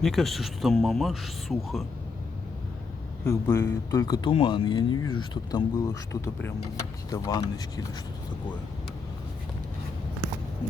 Мне кажется, что там мамаш сухо. Как бы только туман. Я не вижу, чтобы там было что-то прям, какие-то ванночки или что-то такое. Ну,